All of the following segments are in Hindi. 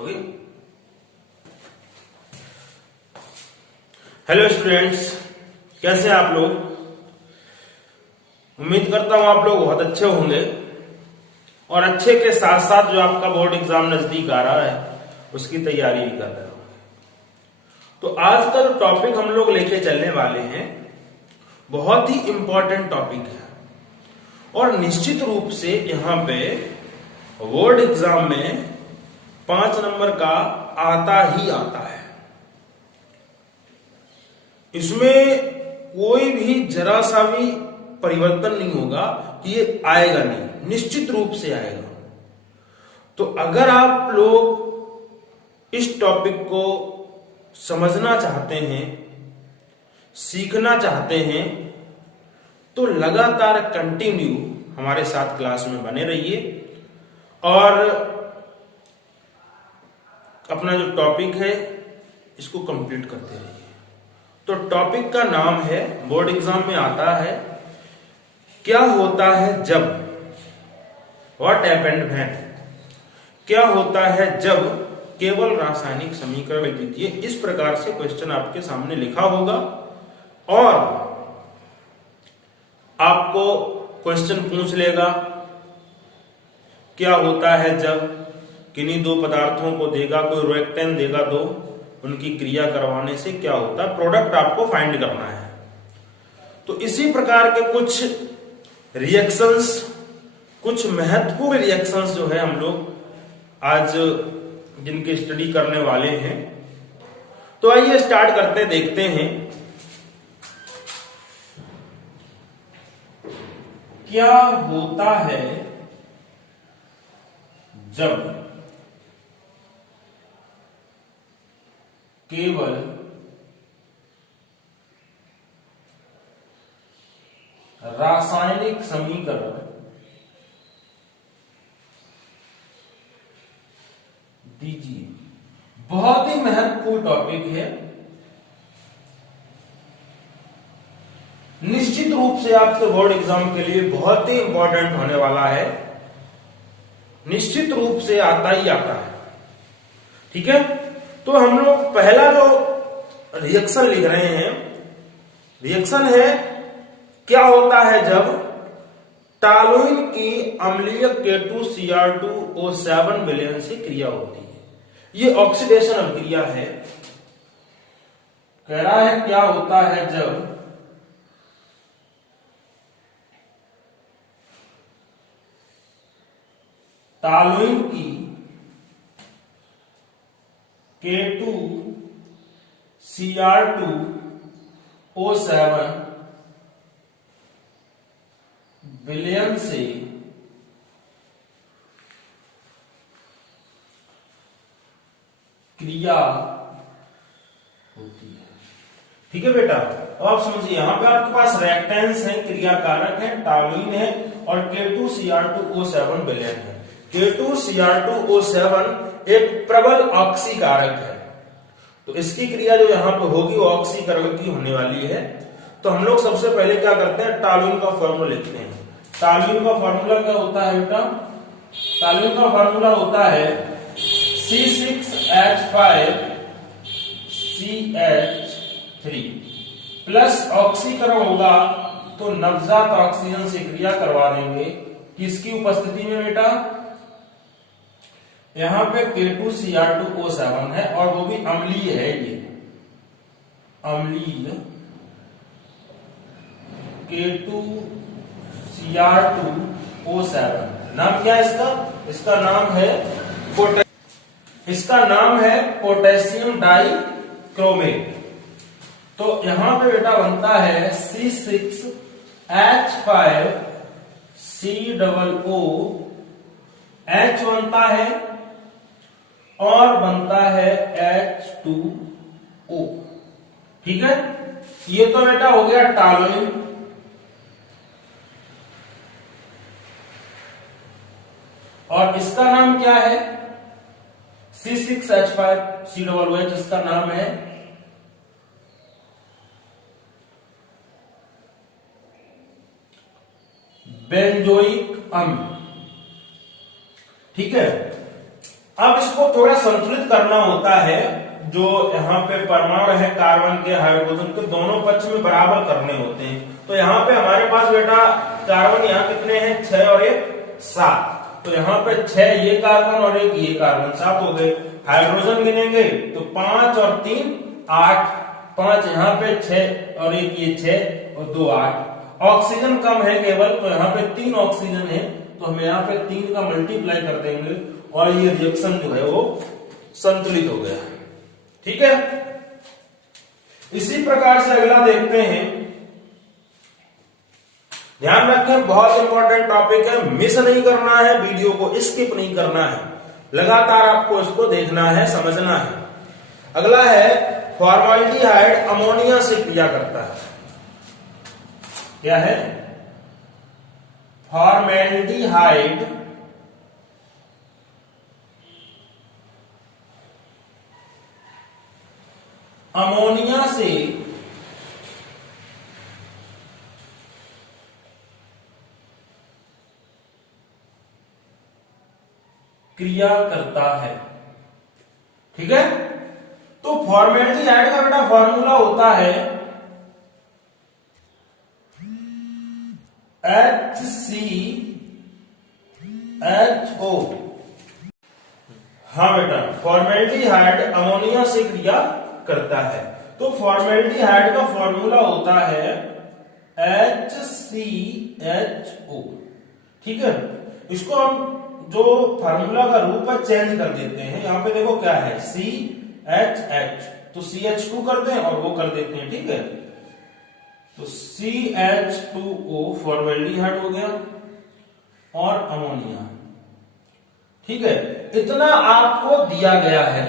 हो गई। हेलो स्टूडेंट्स, कैसे हैं आप लोग? उम्मीद करता हूं आप लोग बहुत अच्छे होंगे और अच्छे के साथ साथ जो आपका बोर्ड एग्जाम नजदीक आ रहा है उसकी तैयारी भी कर रहे हो। तो आज का जो टॉपिक हम लोग लेके चलने वाले हैं बहुत ही इंपॉर्टेंट टॉपिक है और निश्चित रूप से यहां पे बोर्ड एग्जाम में 5 नंबर का आता ही आता है। इसमें कोई भी जरा सा भी परिवर्तन नहीं होगा कि ये आएगा नहीं, निश्चित रूप से आएगा। तो अगर आप लोग इस टॉपिक को समझना चाहते हैं, सीखना चाहते हैं, तो लगातार कंटिन्यू हमारे साथ क्लास में बने रहिए और अपना जो टॉपिक है इसको कंप्लीट करते रहिए। तो टॉपिक का नाम है, बोर्ड एग्जाम में आता है, क्या होता है जब, व्हाट हैपेंड व्हेन, क्या होता है जब केवल रासायनिक समीकरण दीजिए। इस प्रकार से क्वेश्चन आपके सामने लिखा होगा और आपको क्वेश्चन पूछ लेगा क्या होता है जब किन्हीं दो पदार्थों को देगा, कोई रिएक्टेंट देगा दो, उनकी क्रिया करवाने से क्या होता है, प्रोडक्ट आपको फाइंड करना है। तो इसी प्रकार के कुछ रिएक्शंस, कुछ महत्वपूर्ण रिएक्शंस जो है हम लोग आज जिनकी स्टडी करने वाले हैं। तो आइए स्टार्ट करते, देखते हैं क्या होता है जब केवल रासायनिक समीकरण दीजिए। बहुत ही महत्वपूर्ण टॉपिक है, निश्चित रूप से आपके बोर्ड एग्जाम के लिए बहुत ही इंपॉर्टेंट होने वाला है, निश्चित रूप से आता ही आता है। ठीक है, तो हम लोग पहला जो रिएक्शन लिख रहे हैं, रिएक्शन है क्या होता है जब टॉलुइन की अम्लीय K2Cr2O7 विलयन से क्रिया होती है। ये ऑक्सीडेशन अभिक्रिया है। कह रहा है क्या होता है जब टॉलुइन की K2Cr2O7 विलयन से क्रिया होती है। ठीक है बेटा, तो आप समझिए यहां पे आपके पास रिएक्टेंट्स हैं, क्रियाकारक है, टॉलुइन है और K2Cr2O7 विलयन है। K2Cr2O7 एक प्रबल ऑक्सीकारक है, तो इसकी क्रिया जो यहां पे होगी वो ऑक्सीकरण की होने वाली है। तो हम लोग सबसे पहले क्या करते हैं, टॉलुइन का फॉर्मूला लिखते हैं। टॉलुइन का फॉर्मूला क्या होता है बेटा? टॉलुइन का फॉर्मूला होता है C6H5CH3 प्लस ऑक्सीकरण होगा तो नवजात ऑक्सीजन से क्रिया करवा देंगे। किसकी उपस्थिति में बेटा? यहां पे K2Cr2O7 है और वो भी अम्लीय है, ये अम्लीय K2Cr2O7। नाम क्या है इसका? इसका नाम है पोटेशियम डाइक्रोमेट। तो यहां पे बेटा बनता है C6H5COOH बनता है और बनता है H2O। ठीक है, ये तो बेटा हो गया टॉलुइन। और इसका नाम क्या है? C6H5COOH, इसका नाम है बेंजोइक अम्ल। ठीक है, अब इसको थोड़ा संतुलित करना होता है, जो यहाँ पे परमाणु है कार्बन के हाइड्रोजन के दोनों पक्ष में बराबर करने होते हैं। तो यहाँ पे हमारे पास बेटा कार्बन यहाँ कितने हैं 6 और 1 7, तो यहाँ पे 6 ये कार्बन और 1 ये कार्बन 7 हो गए। हाइड्रोजन गिनेंगे तो 5 और 3 8, 5 यहाँ पे 6 और 1 ये 6 और 2 8। ऑक्सीजन कम है केवल, तो यहाँ पे 3 ऑक्सीजन है, तो हम यहाँ पे 3 का मल्टीप्लाई कर देंगे और ये रिएक्शन जो है वो संतुलित हो गया। ठीक है, इसी प्रकार से अगला देखते हैं। ध्यान रखें, बहुत इंपॉर्टेंट टॉपिक है, मिस नहीं करना है, वीडियो को स्किप नहीं करना है, लगातार आपको इसको देखना है, समझना है। अगला है फॉर्माल्डिहाइड अमोनिया से क्रिया करता है। क्या है? फॉर्माल्डिहाइड अमोनिया से क्रिया करता है। ठीक है, तो फॉर्माल्डिहाइड का बेटा फॉर्मूला होता है HCHO। हाँ बेटा, फॉर्माल्डिहाइड अमोनिया से क्रिया करता है, तो फॉर्माल्डिहाइड का फॉर्मूला होता है HCHO। ठीक है, इसको हम जो फार्मूला का रूप है चेंज कर देते हैं। यहां पे देखो क्या है CHH, तो CH2 कर दें और वो कर देते हैं। ठीक है, तो CH2O फॉर्माल्डिहाइड हो गया और अमोनिया। ठीक है, इतना आपको दिया गया है,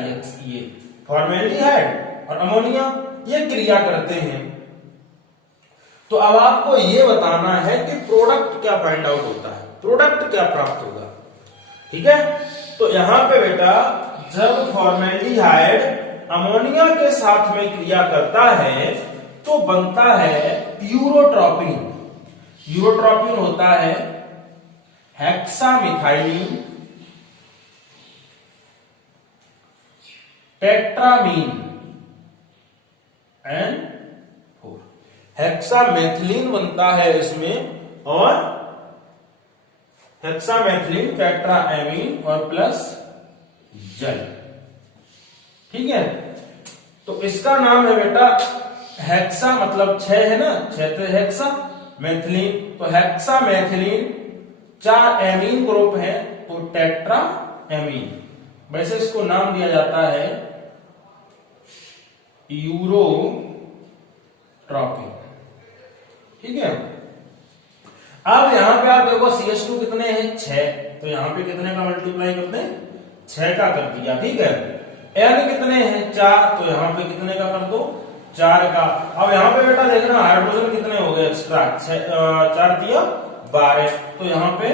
ये फॉर्माल्डिहाइड और अमोनिया ये क्रिया करते हैं। तो अब आपको ये बताना है कि प्रोडक्ट क्या फाइंड आउट होता है, प्रोडक्ट क्या प्राप्त होगा। ठीक है, तो यहां पे बेटा जब फॉर्माल्डिहाइड अमोनिया के साथ में क्रिया करता है तो बनता है यूरोट्रोपिन। यूरोट्रोपिन होता है हेक्सामिथाइलिन, टेट्रामीन एंड 4। हेक्सामेथिलीन बनता है इसमें, और हेक्सामेथिलीन टेट्राएमीन और प्लस जल। ठीक है, तो इसका नाम है बेटा हेक्सा, मतलब 6 है ना, 6 तो हेक्सा मैथिलीन, तो हेक्सा मैथिलीन 4 एमीन ग्रुप है तो टेट्रा एमीन। वैसे इसको नाम दिया जाता है यूरोट्रोपिन। ठीक है, अब यहां पे आप देखो CH2 कितने हैं 6, तो यहां पे कितने का मल्टीप्लाई करते हैं 6 का कर दिया। ठीक है, N कितने हैं 4, तो यहां पे कितने का कर दो 4 का। अब यहां पे बेटा देखना हाइड्रोजन कितने हो गए एक्स्ट्रा, 4 दिया 12, तो यहां पे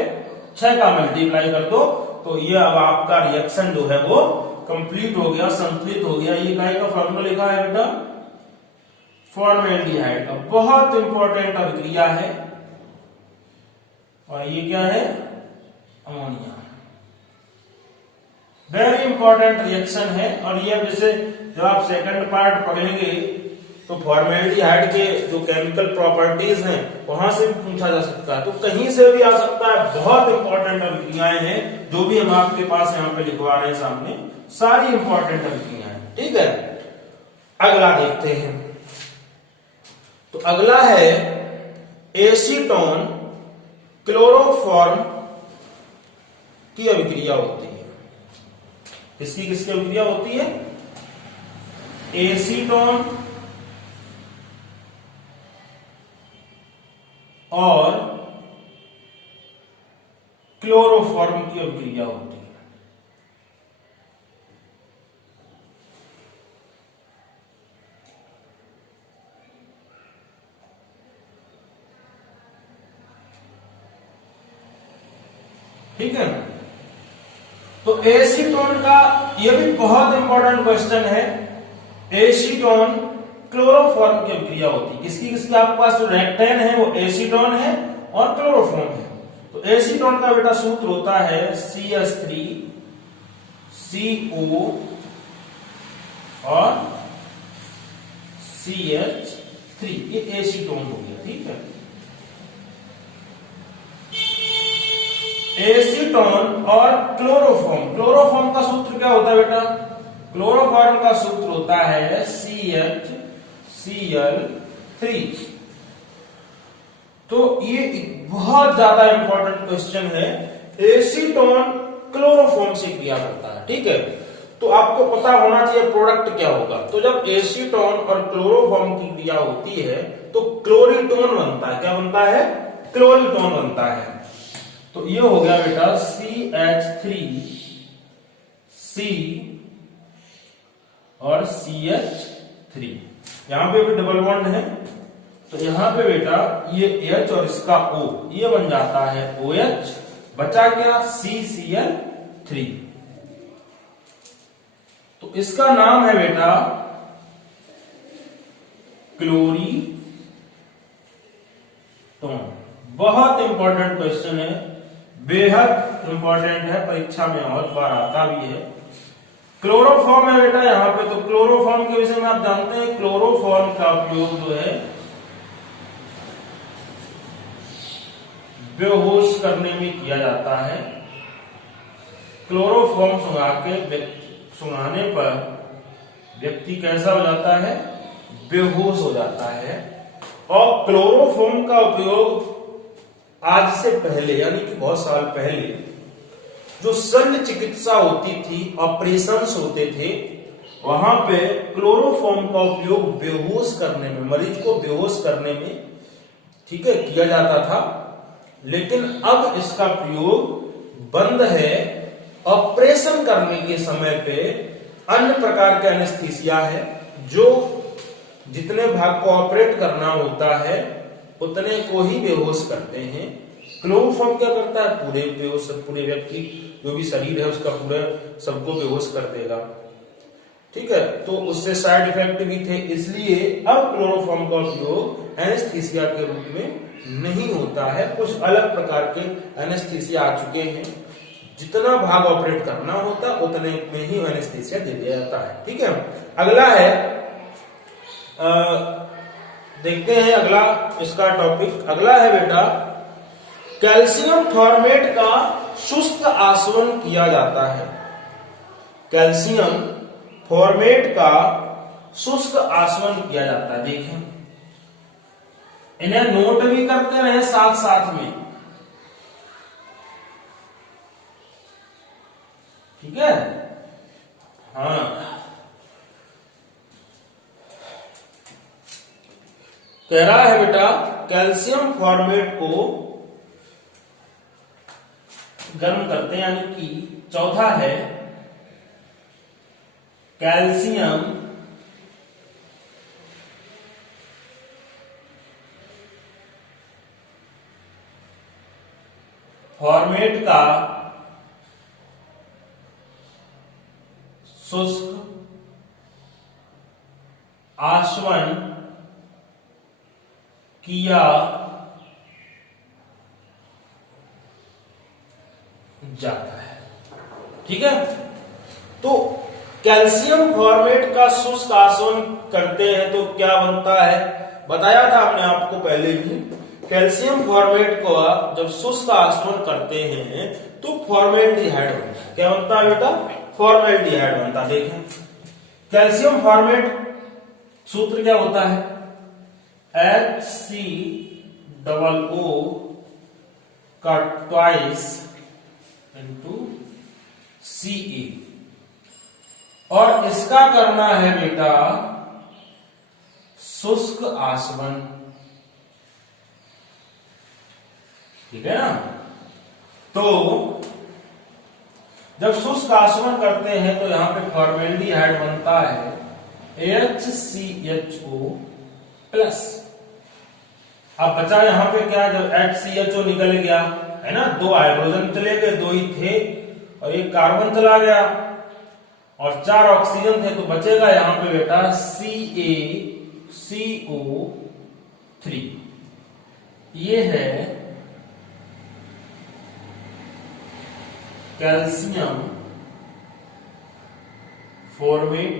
6 का मल्टीप्लाई कर दो, तो ये अब आपका रिएक्शन जो है वो कंप्लीट हो गया, संतुलित हो गया। ये काय का फॉर्मूला लिखा है बेटा फॉर्माल्डिहाइड का, बहुत इंपॉर्टेंट अभिक्रिया है, और ये क्या है अमोनिया, वेरी इंपॉर्टेंट रिएक्शन है। और ये जैसे जब आप सेकंड पार्ट पढ़ेंगे तो फॉर्माल्डिहाइड के जो केमिकल प्रॉपर्टीज हैं वहां से भी पूछा जा सकता है, तो कहीं से भी आ सकता है। बहुत इंपॉर्टेंट अभिक्रियाएं हैं जो भी हम आपके पास यहाँ पे लिखवा रहे हैं सामने, सारी इंपॉर्टेंट अभिक्रियाएं। ठीक है, अगला देखते हैं। तो अगला है एसीटोन क्लोरोफॉर्म की अभिक्रिया होती है। किसकी किसकी अभिक्रिया होती है? एसीटोन और क्लोरोफॉर्म की अभिक्रिया होती है। ठीक है, तो एसीटोन का ये भी बहुत इंपॉर्टेंट क्वेश्चन है। एसीटोन क्लोरोफॉर्म की अभिक्रिया होती है। किसकी किसकी आपके पास जो रेक्टेन है वो एसीटोन है और क्लोरोफॉर्म है। तो एसीटोन का बेटा सूत्र होता है CH3 CO और CH3, ये एसीटोन हो गया। ठीक है, एसीटोन और क्लोरोफॉर्म। क्लोरोफॉर्म का सूत्र क्या होता है बेटा? क्लोरोफॉर्म का सूत्र होता है CHCl3। तो ये एक बहुत ज्यादा इंपॉर्टेंट क्वेश्चन है। एसीटोन क्लोरोफॉर्म से क्रिया करता है। ठीक है, तो आपको पता होना चाहिए प्रोडक्ट क्या होगा। तो जब एसीटोन और क्लोरोफॉर्म की क्रिया होती है तो क्लोरीटोन बनता है। क्या बनता है? क्लोरीटोन बनता है। तो ये हो गया बेटा CH3C और CH3। यहां पे भी डबल बॉन्ड है, तो यहां पे बेटा ये H और इसका O, ये बन जाता है OH। बचा क्या? CCl3। तो इसका नाम है बेटा क्लोरीटोन। बहुत इंपॉर्टेंट क्वेश्चन है, बेहद इंपॉर्टेंट है, परीक्षा में बहुत बार आता भी है। क्लोरोफॉर्म है बेटा यहां पे। तो क्लोरोफॉर्म के विषय में आप जानते हैं, क्लोरोफॉर्म का उपयोग जो है बेहोश करने में किया जाता है। क्लोरोफॉर्म सुंघाने पर व्यक्ति कैसा हो जाता है? बेहोश हो जाता है। और क्लोरोफॉर्म का उपयोग आज से पहले, यानी कि बहुत साल पहले, जो शल्य चिकित्सा होती थी, ऑपरेशंस होते थे, वहां पे क्लोरोफॉर्म का उपयोग बेहोश करने में, मरीज को बेहोश करने में, ठीक है, किया जाता था। लेकिन अब इसका प्रयोग बंद है। ऑपरेशन करने के समय पे अन्य प्रकार के एनेस्थीसिया है, जो जितने भाग को ऑपरेट करना होता है उतने को ही बेहोश करते हैं। क्लोरोफॉर्म क्या करता है? पूरे बेहोश, पूरे व्यक्ति जो भी शरीर है उसका पूरा सबको बेहोश कर देगा। ठीक है, तो उससे साइड इफेक्ट भी थे, इसलिए अब क्लोरोफॉर्म का उपयोग एनेस्थीसिया के रूप में नहीं होता है। कुछ अलग प्रकार के एनेस्थीसिया आ चुके हैं, जितना भाग ऑपरेट करना होता उतने में ही एनेस्थीसिया दे दिया जाता है। ठीक है, अगला है, देखते हैं अगला इसका टॉपिक। अगला है बेटा, कैल्शियम फॉर्मेट का शुष्क आसवन किया जाता है। कैल्शियम फॉर्मेट का शुष्क आसवन किया जाता है। देखें, इन्हें नोट भी करते रहे साथ साथ में। ठीक है, हाँ, कह रहा है बेटा कैल्शियम फॉर्मेट को गर्म करते हैं, यानी कि चौथा है कैल्शियम फॉर्मेट का शुष्क आसवन किया जाता है। ठीक है, तो कैल्शियम फॉर्मेट का शुष्क आसवन करते हैं तो क्या बनता है? बताया था हमने आपको पहले भी। कैल्शियम फॉर्मेट को जब शुष्क आसवन करते हैं तो फॉर्मेल्डिहाइड बनता है। क्या बनता है बेटा? फॉर्मेल्डिहाइड बनता है। देखें, कैल्शियम फॉर्मेट सूत्र क्या होता है? HCOO का ट्वाइस इंटू Ca, और इसका करना है बेटा शुष्क आसवन। ठीक है ना? तो जब शुष्क आसवन करते हैं तो यहां पे फॉर्मेल्डिहाइड बनता है HCHO प्लस। अब बचा यहां पे क्या? जब HCHO निकल गया है ना, 2 हाइड्रोजन चले गए, 2 ही थे और 1 कार्बन चला गया और 4 ऑक्सीजन थे, तो बचेगा यहां पे बेटा CaCO3। ये है कैल्शियम फॉर्मेट,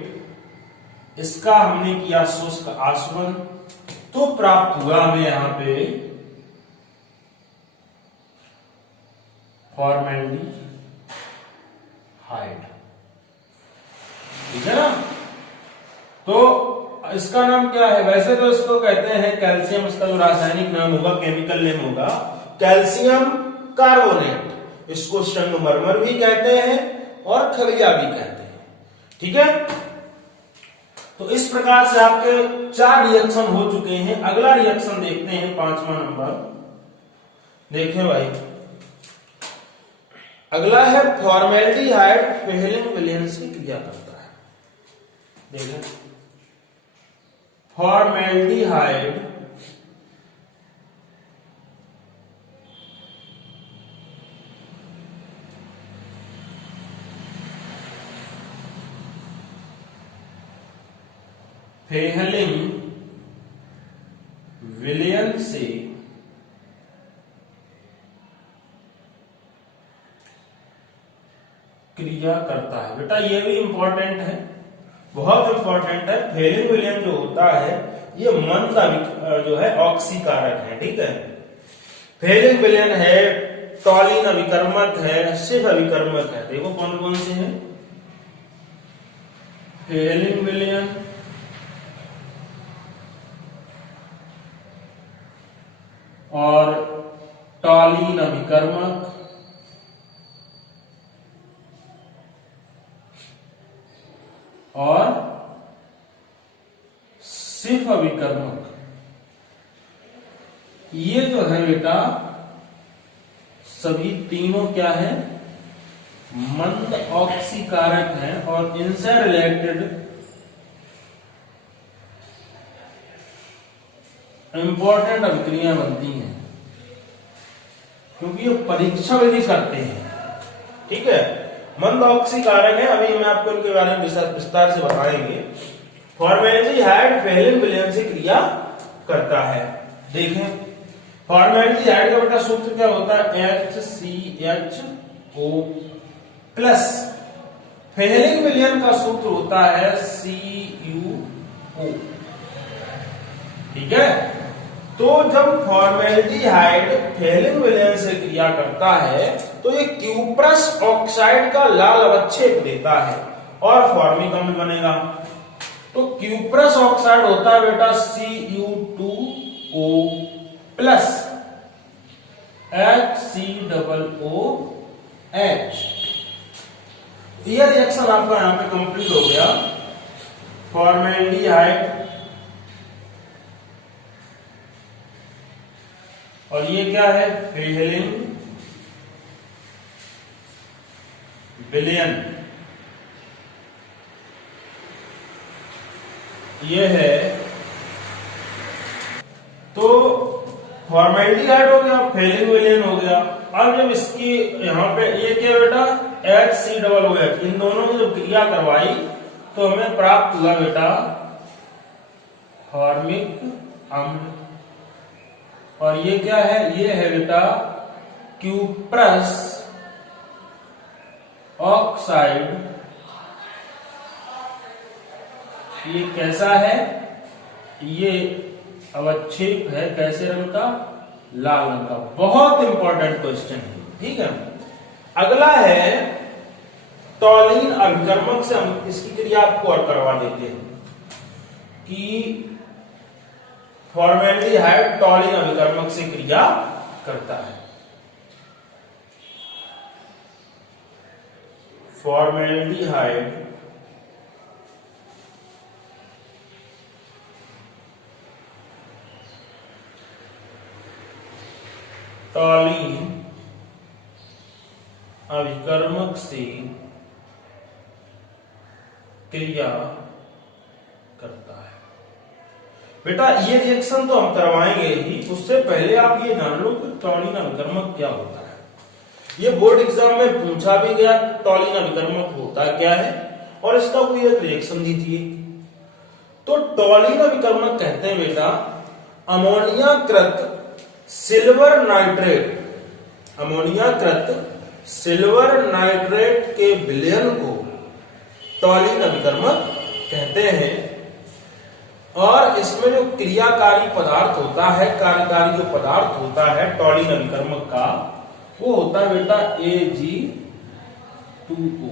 इसका हमने किया शुष्क आसवन, तो प्राप्त हुआ हमें यहां पे फॉर्मेल्डिहाइड। ठीक है ना? तो इसका नाम क्या है? वैसे तो इसको कहते हैं कैल्शियम, इसका जो रासायनिक नाम होगा, केमिकल नेम होगा कैल्शियम कार्बोनेट। इसको संगमरमर भी कहते हैं और खगड़िया भी कहते हैं। ठीक है? तो इस प्रकार से आपके 4 रिएक्शन हो चुके हैं। अगला रिएक्शन देखते हैं, 5वां नंबर। देखें भाई, अगला है फॉर्मेल्डिहाइड फेहलिंग विलियम्स की क्रिया करता है। देखें, फॉर्मेल्डिहाइड फेहलिंग विलयन से क्रिया करता है। बेटा ये भी इंपॉर्टेंट है, बहुत इंपॉर्टेंट है। फेहलिंग विलयन जो होता है ये मन का जो है ऑक्सीकारक है। ठीक है? फेहलिंग विलयन है, टॉलिन अभिकर्मक है, सिफ अभिकर्मक है। देखो कौन कौन से हैं? फेहलिंग विलयन, और टॉलिन अभिकर्मक, और सिफ अभिकर्मक। ये जो है बेटा सभी तीनों क्या है? मंद ऑक्सीकारक हैं और इनसे रिलेटेड इंपॉर्टेंट अभिक्रियाएं बनती हैं, क्योंकि ये परीक्षा विधि करते हैं। ठीक है? मंद ऑक्सीकारक है, अभी मैं आपको इनके बारे में विस्तार से बताएंगे। फॉर्मेल्डिहाइड फेहलिंग विलयन से क्रिया करता है। देखें, फॉर्मेल्डिहाइड का बेटा सूत्र क्या होता है? HCHO plus. फेहलिंग विलयन का सूत्र होता है CuO। ठीक है? तो जब फॉर्मेल्डिहाइड फेहलिंग विलयन से क्रिया करता है तो ये क्यूप्रस ऑक्साइड का लाल अवक्षेप देता है और फॉर्मिक अम्ल बनेगा। तो क्यूप्रस ऑक्साइड होता है बेटा Cu2O प्लस HCOOH। ये रिएक्शन आपका यहां पे कंप्लीट हो गया। फॉर्मेल्डिहाइड और ये क्या है? फेहलिंग विलयन। ये है, तो फॉर्मेल्डिहाइड हो गया, फेहलिंग विलयन हो गया। अब जब इसकी यहां पे ये क्या बेटा? HCOOH, इन दोनों में जब क्रिया करवाई तो हमें प्राप्त हुआ बेटा फॉर्मिक अम्ल। और ये क्या है? ये है बेटा क्यूप्रस ऑक्साइड। ये कैसा है? ये अवक्षेप है, कैसे रंग का? लाल रंग का। बहुत इंपॉर्टेंट क्वेश्चन है। ठीक है? अगला है टॉलिन अभिकर्मक से हम इसकी क्रिया आपको और करवा देते हैं कि फॉर्मेल्डिहाइड टॉलिन अभिकर्मक से क्रिया करता है। फॉर्मेल्डिहाइड टॉलिन अभिकर्मक से क्रिया करता है। बेटा ये रिएक्शन तो हम करवाएंगे ही, उससे पहले आप ये जान लो कि टॉलिन अभिकर्मक क्या होता है। ये बोर्ड एग्जाम में पूछा भी गया, टॉलिन अभिकर्मक होता क्या है और इसका कोई एक रिएक्शन दीजिए। तो टॉलिन अभिकर्मक कहते हैं बेटा अमोनियाकृत सिल्वर नाइट्रेट, अमोनियाकृत सिल्वर नाइट्रेट के विलयन को टॉलिन अभिकर्मक कहते हैं। और इसमें जो क्रियाकारी पदार्थ होता है, कार्यकारी जो पदार्थ होता है टॉलिन अभिकर्मक का, वो होता है बेटा Ag2O।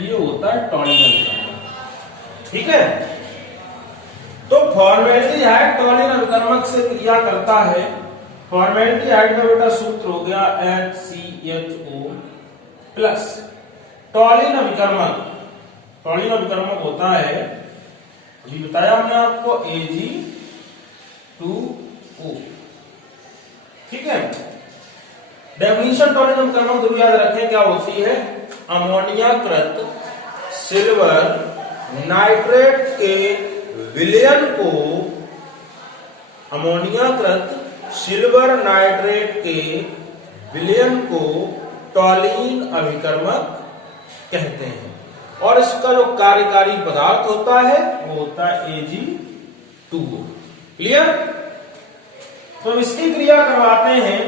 ये होता है टॉलिन अभिकर्मक। ठीक है, तो फॉर्मेल्डिहाइड टॉलिन अभिकर्मक से क्रिया करता है। फॉर्मेल्डिहाइड का बेटा सूत्र हो गया HCHO प्लस टॉलिन अभिकर्मक। टॉलिन अभिकर्मक होता है, अभी बताया हमने आपको, Ag2O। ठीक है, डेफिनेशन टॉलिन अभिकर्मक जरूर याद रखें क्या होती है। अमोनियाकृत सिल्वर नाइट्रेट के विलयन को, अमोनियाकृत सिल्वर नाइट्रेट के विलयन को टॉलिन अभिकर्मक कहते हैं। और इसका जो कार्यकारी पदार्थ होता है वो होता है Ag2O। क्लियर? तो इसकी क्रिया करवाते हैं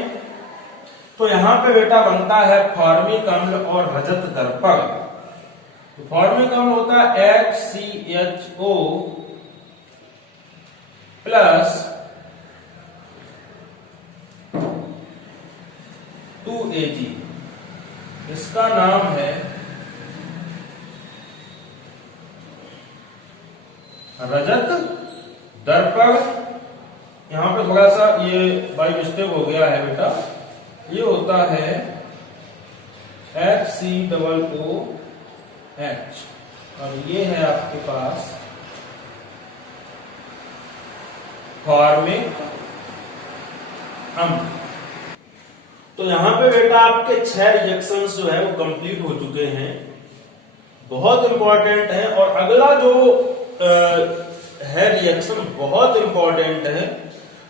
तो यहां पे बेटा बनता है फॉर्मिक अम्ल और रजत दर्पण। तो फॉर्मिक अम्ल होता है HCHO प्लस 2Ag। इसका नाम है रजत दर्पण। यहां पे थोड़ा सा ये बाई मिस्टेक हो गया है बेटा, ये होता है HCOOH और ये है आपके पास फॉर्मिक अम्ल। तो यहां पे बेटा आपके 6 रिएक्शंस जो है वो कंप्लीट हो चुके हैं, बहुत इंपॉर्टेंट है। और अगला जो है रिएक्शन बहुत इंपॉर्टेंट है,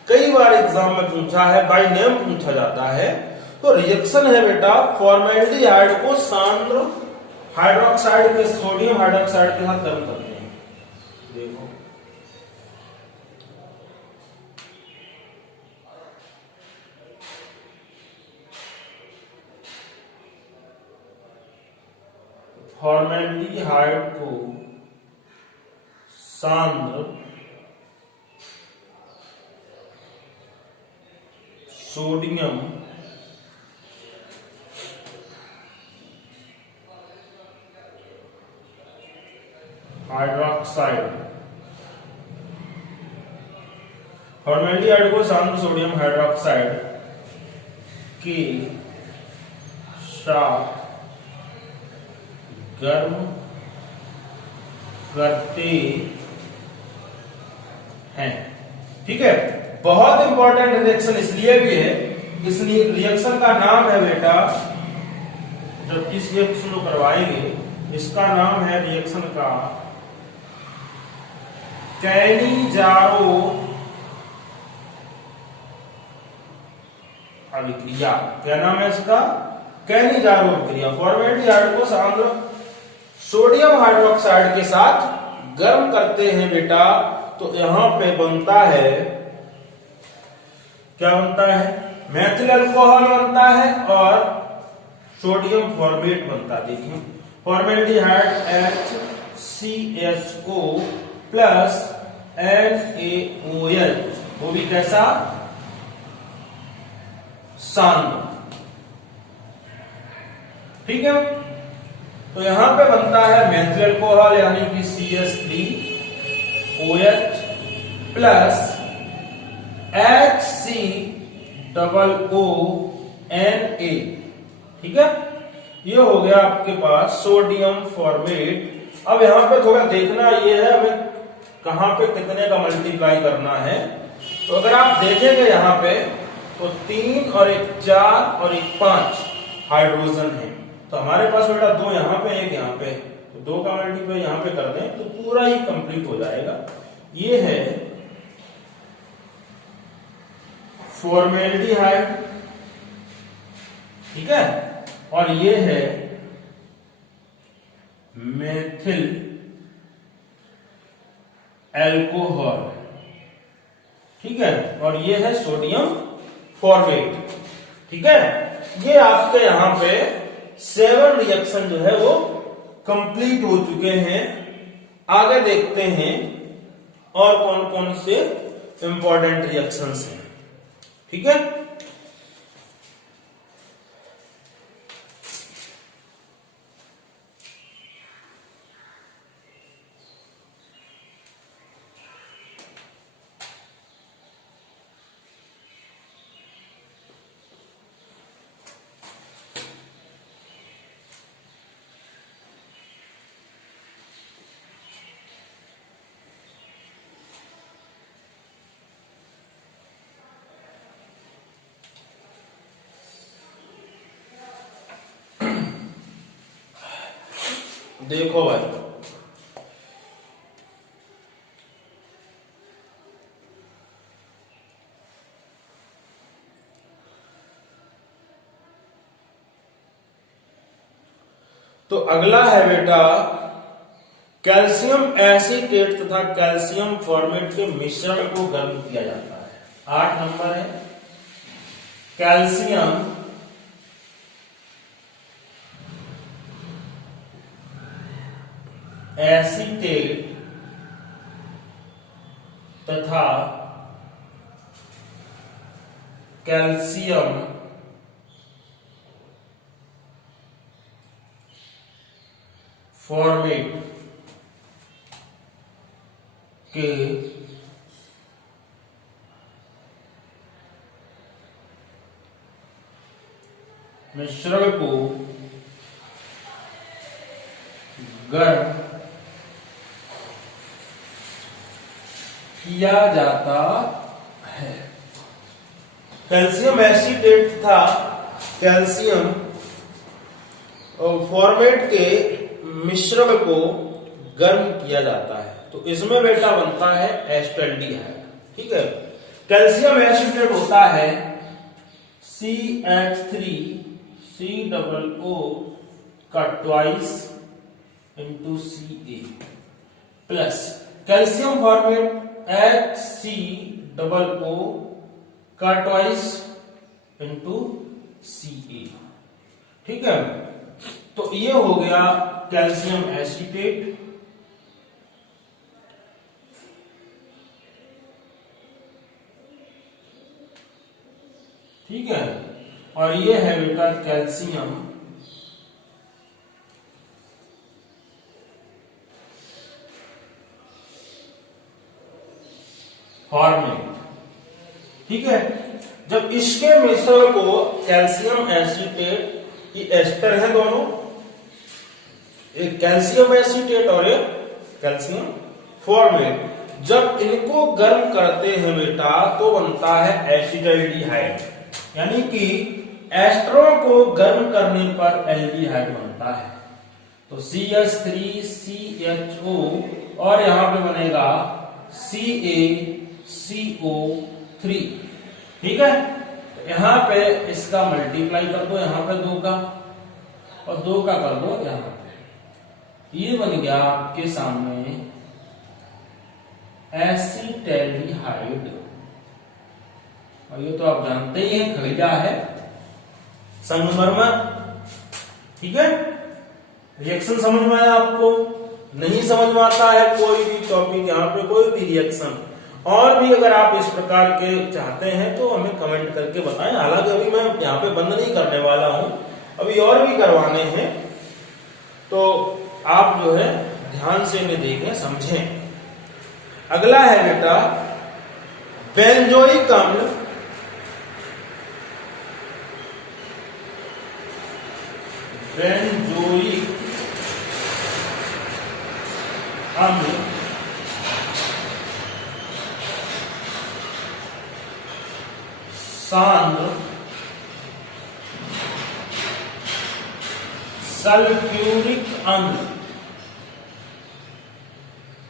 कई बार एग्जाम में पूछा है, बाय नेम पूछा जाता है। तो रिएक्शन है बेटा फॉर्मेल्डिहाइड को सांद्र हाइड्रोक्साइड के, सोडियम हाइड्रोक्साइड के साथ गर्म करते हैं। देखो फॉर्मेल्डिहाइड को सांद्र सोडियम हाइड्रोक्साइड, फॉर्मेल्डिहाइड को सांद्र सोडियम हाइड्रोक्साइड के साथ गर्म करते हैं। ठीक है, बहुत इंपॉर्टेंट रिएक्शन इसलिए भी है, इसलिए रिएक्शन का नाम है बेटा, जब इस रिएक्शन को करवाएंगे इसका नाम है रिएक्शन का कैनिजारो अभिक्रिया। क्या नाम है इसका? कैनिजारो अभिक्रिया। फॉर्मेल्डिहाइड को सांद्र सोडियम हाइड्रोक्साइड के साथ गर्म करते हैं बेटा, तो यहां पे बनता है, क्या बनता है? मैथिल अल्कोहल बनता है और सोडियम फॉर्मेट बनता है। देखिए फॉर्मेल्डिहाइड HCHO प्लस NaOH, वो भी कैसा? सांद्र। ठीक है, तो यहां पे बनता है मैथिल अल्कोहल यानी कि CH3OH प्लस HCOONA। ठीक है, ये हो गया आपके पास सोडियम फॉर्मेट। अब यहां पे थोड़ा देखना ये है हमें कहां पे कितने का मल्टीप्लाई करना है। तो अगर आप देखेंगे यहां पे तो 3 और 1 4 और 1 5 हाइड्रोजन है। तो हमारे पास बेटा 2 यहां पे, 1 यहां पे, तो 2 का मल्टीप्लाई यहां पे कर दें तो पूरा ही कंप्लीट हो जाएगा। ये है फॉर्मेल्डिहाइड, ठीक है, और ये है मेथिल अल्कोहल, ठीक है, और ये है सोडियम फॉर्मेट। ठीक है, ये आपके यहां पे 7 रिएक्शन जो है वो कंप्लीट हो चुके हैं। आगे देखते हैं और कौन कौन से इंपॉर्टेंट रिएक्शंस हैं। ठीक है, देखो भाई, तो अगला है बेटा कैल्शियम एसीटेट तथा कैल्शियम फॉर्मेट के मिश्रण को गर्म किया जाता है। 8 नंबर है कैल्शियम एसीटेट तथा कैल्शियम फॉर्मेट के मिश्रण को गर्म किया जाता है। कैल्शियम एसीटेट तथा कैल्शियम फॉर्मेट के मिश्रण को गर्म किया जाता है, तो इसमें बेटा बनता है एस्टल्डिहाइड। ठीक है, कैल्शियम एसीटेट होता है CH3COO का twice into Ca plus calcium formate HCOO का ट्वाइस इंटू Ca। ठीक है, तो ये हो गया कैल्शियम एसीटेट। ठीक है, और ये है बेटा कैल्शियम फॉर्मेट। ठीक है, जब इसके मिश्रण को कैल्शियम एसीटेट की एस्टर है दोनों, एक कैल्शियम एसीटेट और एक कैल्शियम फॉर्मेट, जब इनको गर्म करते हैं बेटा तो बनता है एसिटाल्डिहाइड, यानी कि एस्टरों को गर्म करने पर एल्डिहाइड बनता है। तो CH3CHO और यहां पे बनेगा CaCO3। ठीक है, यहां पे इसका मल्टीप्लाई कर दो, यहां पे 2 का और 2 का कर दो यहां पे, ये बन गया आपके सामने एसिटाल्डिहाइड। और ये तो आप जानते ही हैं खरीदा है संगमरमर। ठीक है, रिएक्शन समझ में आया आपको? नहीं समझ में आता है कोई भी टॉपिक, यहाँ पे कोई भी रिएक्शन और भी अगर आप इस प्रकार के चाहते हैं तो हमें कमेंट करके बताएं। हालांकि अभी मैं यहाँ पे बंद नहीं करने वाला हूं, अभी और भी करवाने हैं, तो आप जो है ध्यान से इन्हें देखें समझें। अगला है बेटा बेंजोइक अम्ल। बेंजोइक अम्ल सांद्र सल्फ्यूरिक अम्ल।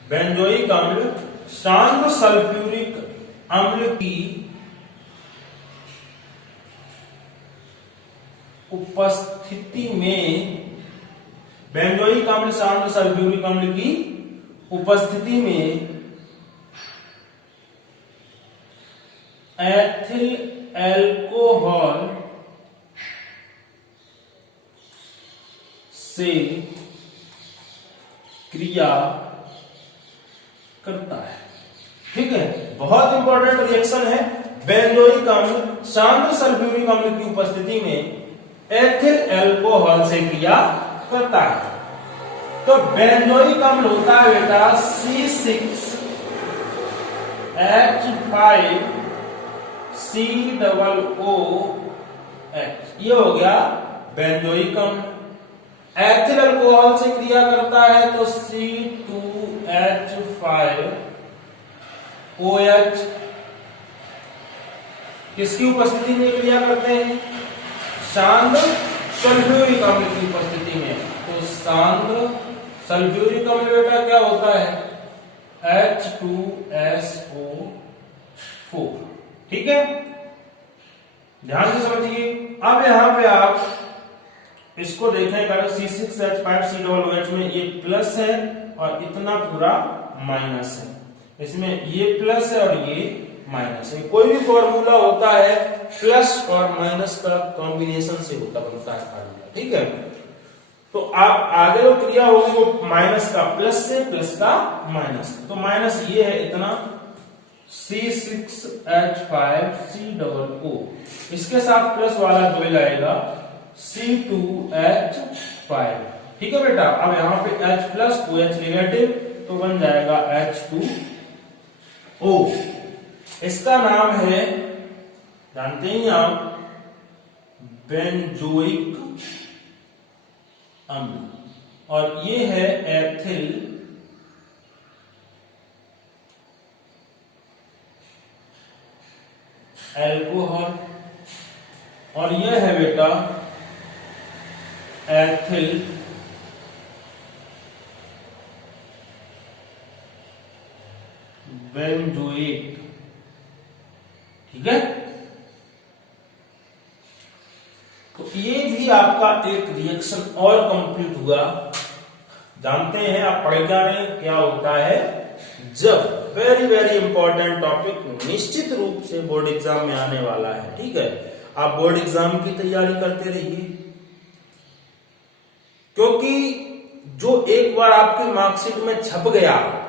बेंजोइक अम्ल सांद्र सल्फ्यूरिक अम्ल की उपस्थिति में, बेंजोइक अम्ल सांद्र सल्फ्यूरिक अम्ल की उपस्थिति में एथिल एल्कोहल से क्रिया करता है। ठीक है, बहुत इंपॉर्टेंट रिएक्शन है। बेंजोइक अम्ल शांत सल्फ्यूरिक अम्ल की उपस्थिति में एथिल अल्कोहल से क्रिया करता है। तो बेंजोइक अम्ल होता है बेटा C6H5COOH, ये हो गया बेंजोइक अम्ल। एथिल अल्कोहल से क्रिया करता है तो C2H5OH, किसकी उपस्थिति में क्रिया करते हैं? सांद्र सल्फ्यूरिक अम्ल की उपस्थिति में। तो सांद्र सल्फ्यूरिक अम्ल बेटा क्या होता है? H2SO4। ठीक है, ध्यान से समझिए। अब यहां पे आप इसको देखें, C6H5COOH में ये प्लस है और इतना पूरा माइनस है, इसमें ये प्लस है और ये माइनस है। कोई भी फॉर्मूला होता है प्लस और माइनस का कॉम्बिनेशन से होता बनता है फॉर्मूला। ठीक है, तो आप आगे जो क्रिया होगी वो माइनस का प्लस से, प्लस का माइनस। तो माइनस ये है इतना C6H5COO, इसके साथ प्लस वाला दो जाएगा C2H5। ठीक है बेटा, अब यहां पे H प्लस OH नेगेटिव, तो बन जाएगा H2O। इसका नाम है, जानते ही आप, बेंजोइक अम्ल, और ये है एथिल अल्कोहल, और यह है बेटा एथिल बेंजोएट। ठीक है, तो ये भी आपका एक रिएक्शन और कंप्लीट हुआ। जानते हैं, आप पढ़ जा रहे हैं क्या होता है जब वेरी वेरी इंपॉर्टेंट टॉपिक निश्चित रूप से बोर्ड एग्जाम में आने वाला है। ठीक है, आप बोर्ड एग्जाम की तैयारी करते रहिए, क्योंकि जो एक बार आपकी मार्कशीट में छप गया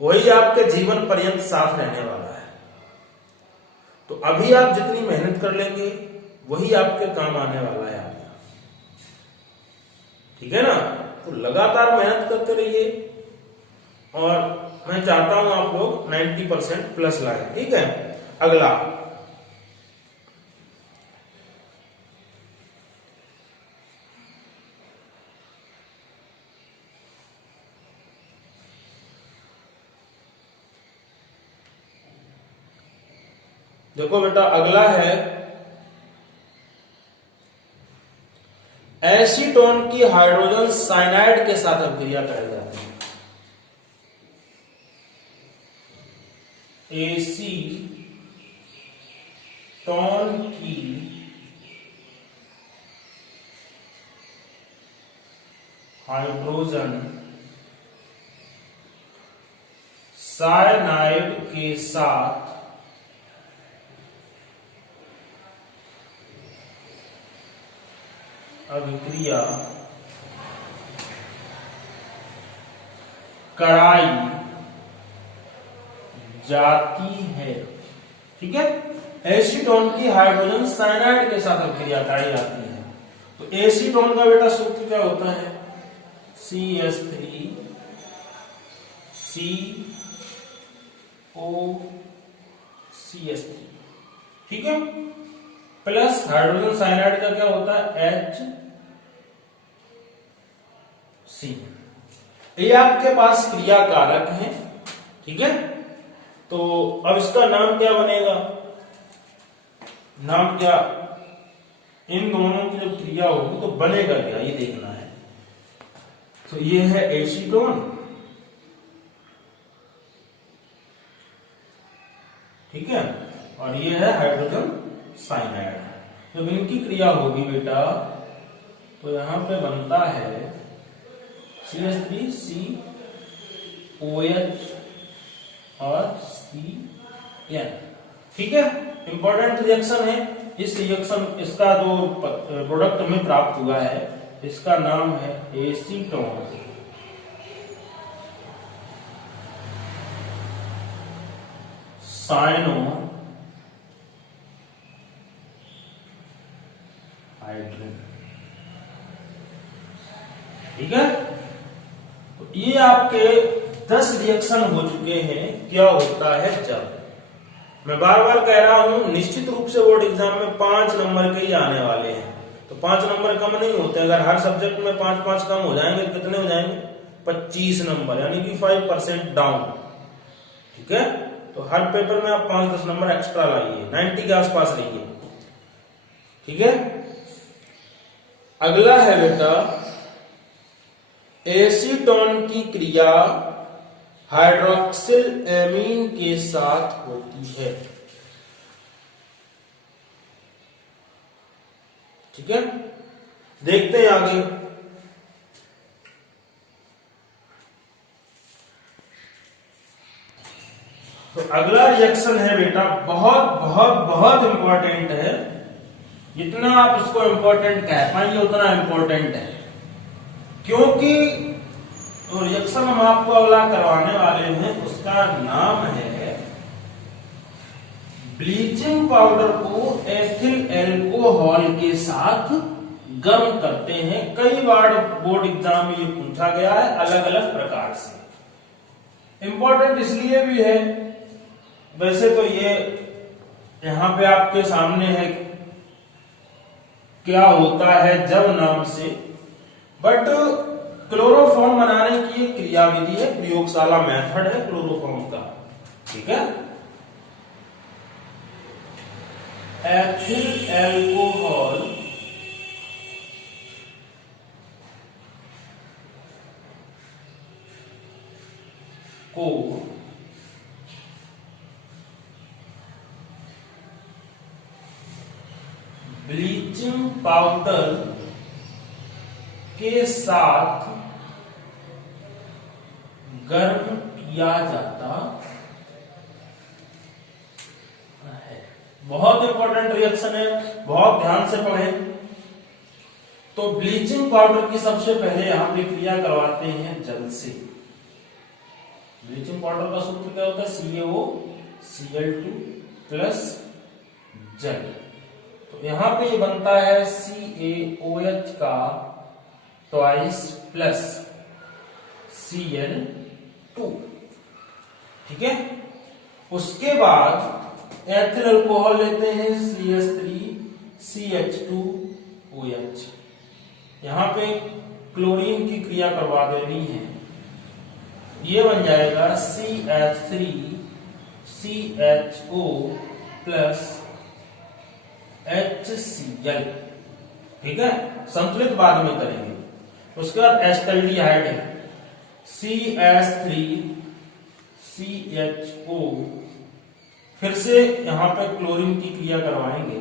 वही आपके जीवन पर्यंत साथ रहने वाला है। तो अभी आप जितनी मेहनत कर लेंगे वही आपके काम आने वाला है आपका। ठीक है ना, तो लगातार मेहनत करते रहिए, और मैं चाहता हूं आप लोग 90% प्लस लाएं। ठीक है, अगला देखो बेटा, अगला है एसीटोन की हाइड्रोजन साइनाइड के साथ अभिक्रिया कराई जाती है। एसीटोन की हाइड्रोजन साइनाइड के साथ अभिक्रिया कराई जाती है। ठीक है, एसीटोन की हाइड्रोजन साइनाइड के साथ अभिक्रिया कराई जाती है। तो एसीटोन का बेटा सूत्र क्या होता है? CH3COCH3। ठीक है, प्लस हाइड्रोजन साइनाइड का क्या होता है? HC। ये आपके पास क्रिया कारक है। ठीक है, तो अब इसका नाम क्या बनेगा? नाम क्या, इन दोनों की जब क्रिया होगी तो बनेगा क्या, ये देखना है। तो ये है एसीटोन, ठीक है, और ये है हाइड्रोजन साइनाइड। जब इनकी क्रिया होगी बेटा तो यहां पे बनता है CH3COH और CN। ठीक है, इंपॉर्टेंट रिएक्शन है। इस रिएक्शन, इसका जो प्रोडक्ट हमें प्राप्त हुआ है इसका नाम है एसीटोन। Cyano hydrate. ठीक है, तो ये आपके 10 रिएक्शन हो चुके हैं। क्या होता है जब, मैं बार बार कह रहा हूं, निश्चित रूप से बोर्ड एग्जाम में 5 नंबर के ही आने वाले हैं, तो 5 नंबर कम नहीं होते। अगर हर सब्जेक्ट में 5-5 कम हो जाएंगे तो कितने हो जाएंगे? 25 नंबर, यानी कि 5% डाउन। ठीक है, तो हर पेपर में आप 5-10 नंबर एक्स्ट्रा लाइए, 90 के आसपास रहिए। ठीक है, अगला है बेटा, एसीटोन की क्रिया हाइड्रोक्सिल एमीन के साथ होती है। ठीक है, देखते हैं आगे। तो अगला रिएक्शन है बेटा, बहुत बहुत बहुत इंपॉर्टेंट है। जितना आप इसको इंपॉर्टेंट कह पाएंगे उतना इंपॉर्टेंट है, क्योंकि तो रिएक्शन हम आपको अगला करवाने वाले हैं, उसका नाम है ब्लीचिंग पाउडर को एथिल एल्कोहल के साथ गर्म करते हैं। कई बार बोर्ड एग्जाम में ये पूछा गया है अलग अलग प्रकार से। इंपॉर्टेंट इसलिए भी है, वैसे तो ये यहां पे आपके सामने है क्या होता है जब नाम से, बट क्लोरोफॉर्म बनाने की एक क्रियाविधि है, प्रयोगशाला मेथड है क्लोरोफॉर्म का। ठीक है, एथिल एल्कोहल को ब्लीचिंग पाउडर के साथ गर्म किया जाता है। बहुत इंपॉर्टेंट रिएक्शन है, बहुत ध्यान से पढ़ें। तो ब्लीचिंग पाउडर की सबसे पहले यहां पे क्रिया करवाते हैं जल से। ब्लीचिंग पाउडर का सूत्र क्या होता है? CaO Cl2 जल। तो यहां पे ये बनता है CaOH का ट्वाइस प्लस Cl2। ठीक है, उसके बाद एथिल अल्कोहल लेते हैं CH3CH2OH। यहां पे क्लोरीन की क्रिया करवा देनी है, ये बन जाएगा CH3CHO प्लस HCl। ठीक है, संतुलित बाद में करेंगे। उसके बाद एस्टल्डिहाइड है CH3CHO, फिर से यहां पे क्लोरीन की क्रिया करवाएंगे,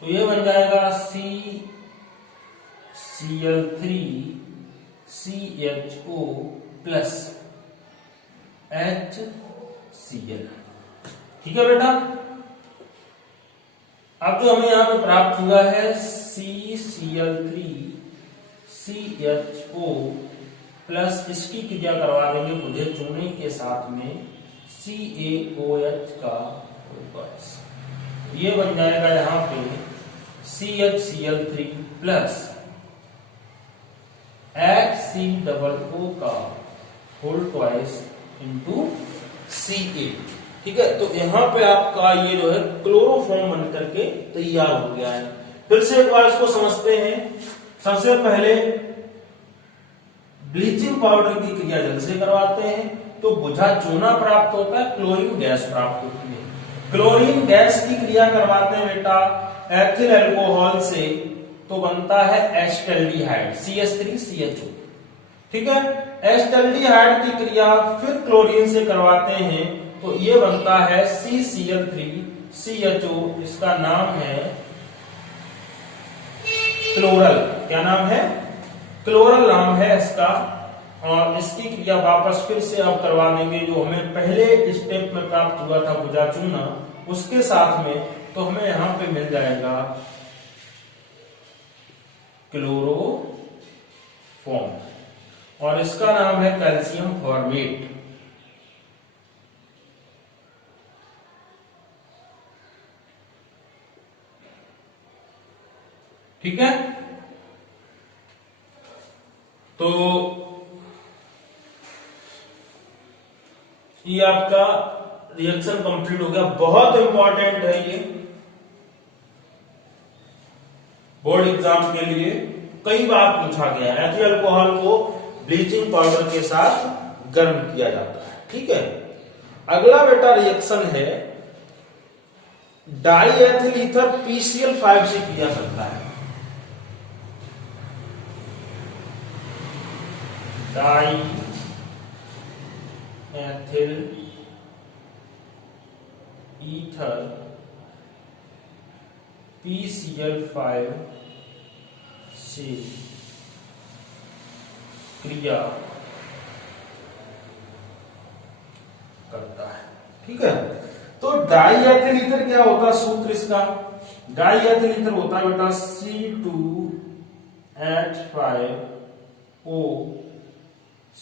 तो ये बन जाएगा CCl3CHO प्लस HCl। ठीक है बेटा, अब जो हमें यहां पे प्राप्त हुआ है CCl3CHO प्लस इसकी क्रिया करवा देंगे मुझे चूने के साथ में CaOH का ट्वाइस। ये बन जाएगा यहां पे CHCl3 प्लस HCOO का होल ट्वाइस इंटू Ca। ठीक है, तो यहां पे आपका ये जो है क्लोरोफॉर्म बनकर के तैयार हो गया है। फिर से एक बार इसको समझते हैं। सबसे पहले ब्लीचिंग पाउडर की क्रिया जल से करवाते हैं, तो बुझा चूना प्राप्त होता है, क्लोरीन गैस प्राप्त होती है। क्लोरीन गैस की क्रिया करवाते हैं बेटा एथिल अल्कोहल से, तो बनता है एस्टल्डिहाइड CH3CHO। ठीक है, एस्टल्डिहाइड की क्रिया फिर क्लोरीन से करवाते हैं, तो ये बनता है CCl3CHO। इसका नाम है क्लोरल। क्या नाम है? क्लोरल नाम है इसका। और इसकी क्रिया वापस फिर से अब करवा देंगे, जो हमें पहले स्टेप में प्राप्त हुआ था भुजा चूना, उसके साथ में, तो हमें यहां पे मिल जाएगा क्लोरोफॉर्म और इसका नाम है कैल्शियम फॉर्मेट। ठीक है, तो ये आपका रिएक्शन कंप्लीट हो गया। बहुत इंपॉर्टेंट है ये बोर्ड एग्जाम के लिए, कई बार पूछा गया। एथिल अल्कोहल को ब्लीचिंग पाउडर के साथ गर्म किया जाता है। ठीक है, अगला बेटा रिएक्शन है डाई एथिल ईथर PCl5 से किया सकता है। डाई एथिल ईथर PCl5 से क्रिया करता है। ठीक है, तो डाई एथिल ईथर क्या होता है, सूत्र इसका डाई एथिल ईथर होता है बेटा C2H5O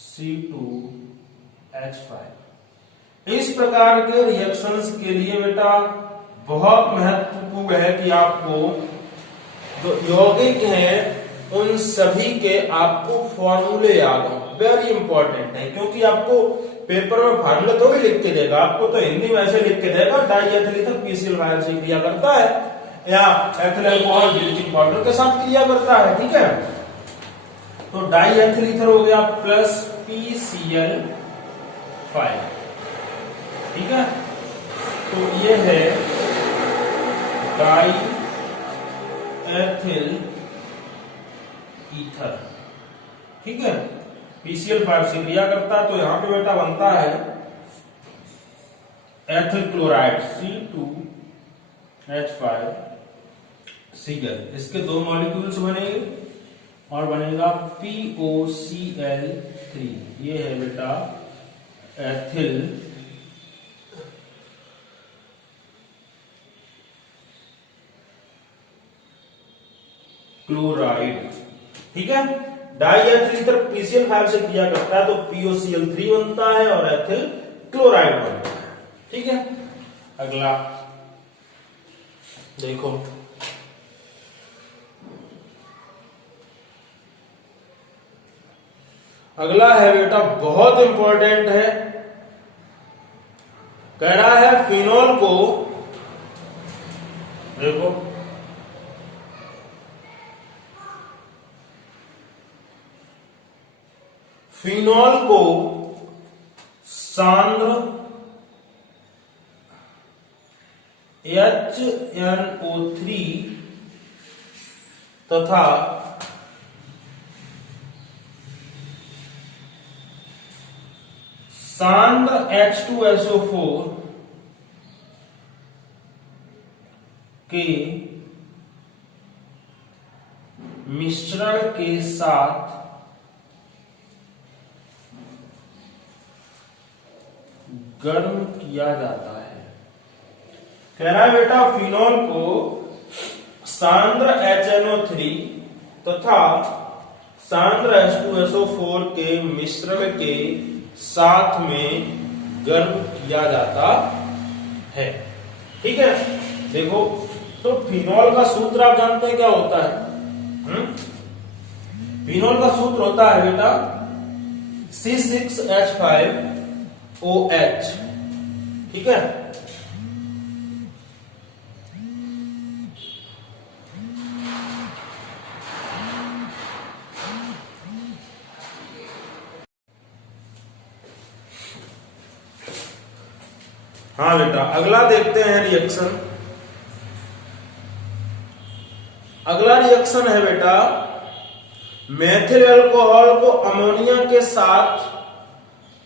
C2H5। इस प्रकार के रिएक्शंस के लिए बेटा बहुत महत्वपूर्ण है कि आपको जो यौगिक हैं उन सभी के आपको फॉर्मूले याद हो। वेरी इंपॉर्टेंट है, क्योंकि आपको पेपर में फार्मूला थोड़ी लिख के देगा, आपको तो हिंदी में ऐसे लिख के देगा डाई एथिल ईथर PCl5 से क्रिया करता है या एथिल अल्कोहल ब्लीचिंग पाउडर के साथ क्रिया करता है। ठीक है, तो डाई एथिल ईथर हो गया प्लस PCl5। ठीक है, तो ये है डाई एथिल ईथर। ठीक है, PCl5 से क्रिया करता है, तो यहां पे बेटा बनता है एथिल क्लोराइड C2H5Cl। इसके दो मॉलिक्यूल्स बनेंगे और बनेगा POCl3। ये है बेटा एथिल क्लोराइड। ठीक है, डाई एथिल ईथर PCl5 से क्रिया करता है तो POCl3 बनता है और एथिल क्लोराइड बनता है। ठीक है, अगला देखो, अगला है बेटा बहुत इंपॉर्टेंट है, कह रहा है फिनॉल को, देखो फिनॉल को सांद्र HNO3 तथा सांद्र H2SO4 के मिश्रण के साथ गर्म किया जाता है। कह रहा है बेटा फिनॉल को सांद्र HNO3 तथा सांद्र H2SO4 के मिश्रण के साथ में गर्म किया जाता है। ठीक है, देखो तो फिनॉल का सूत्र आप जानते हैं क्या होता है? फिनॉल का सूत्र होता है बेटा C6H5OH। ठीक है, हाँ बेटा अगला देखते हैं रिएक्शन। अगला रिएक्शन है बेटा मेथिल अल्कोहल को अमोनिया के साथ